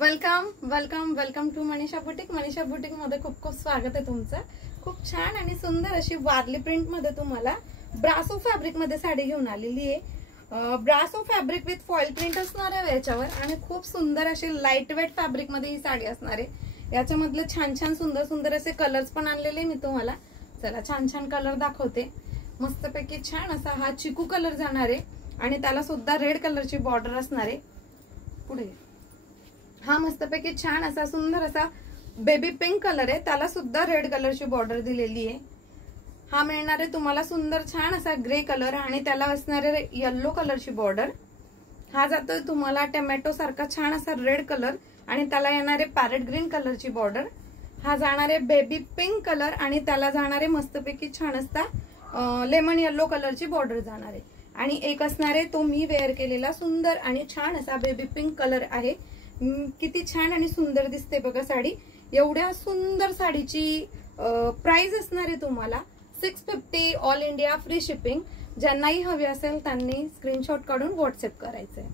Welcome welcome welcome to Manisha boutique. Manisha boutique मध्ये खूप खूप स्वागत आहे तुमचं। खूप छान आणि सुंदर अशी वारली प्रिंट मध्ये तुम्हाला ब्रासो फॅब्रिक मध्ये साडी घेऊन आलेली आहे। ब्रासो फॅब्रिक विथ फॉइल प्रिंट असणार आहे याच्यावर आणि खूप सुंदर अशी लाईट वेट फॅब्रिक मध्ये ही साडी असणार आहे। याच्यामधले छान छान सुंदर सुंदर असे कलर्स पण आणलेले मी तुम्हाला। चला छान छान कलर दाखवते। मस्तपैकी छान असा हा चिकू कलर जाणार आहे आणि त्याला सुद्धा रेड कलरची बॉर्डर असणार आहे। पुढे हा मस्तपैकी छान असा सुंदर असा बेबी पिंक कलर आहे, त्याला सुद्धा रेड कलरची बॉर्डर दिलेली आहे। हा मिळणार आहे तुम्हाला सुंदर छान असा ग्रे कलर आणि त्याला असणार आहे येलो कलरची बॉर्डर। हा जातोय तुम्हाला टोमॅटो सारखा छान असा रेड कलर आणि त्याला येणार आहे पॅरेट ग्रीन कलरची बॉर्डर। हा जाणार आहे बेबी पिंक कलर आणि त्याला जाणार आहे मस्तपैकी छान असा लेमन येलो कलरची बॉर्डर जाणार आहे। आणि एक असणार आहे तो मी वेअर केलेला सुंदर आणि छान असा बेबी पिंक कलर आहे। किती छान आणि सुंदर दिसते बघा साडी। एवढ्या सुंदर साडीची प्राइस असणार आहे तुम्हाला 650 ऑल इंडिया फ्री शिपिंग। ज्यांनाही हवी असेल त्यांनी स्क्रीनशॉट काढून व्हॉट्सअप करायचंय।